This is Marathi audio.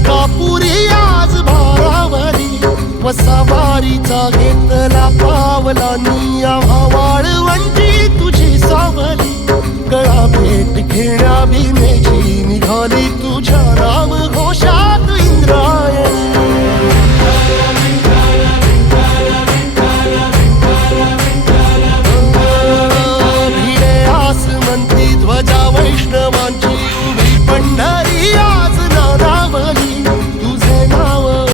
तुळजापुरी आज भारावरी वसावारीचा घेतला पावला निया वाळवंटी तुझी सावली गळा भेट घेण्या भीमेची निघाली तुझ्या राम घोषात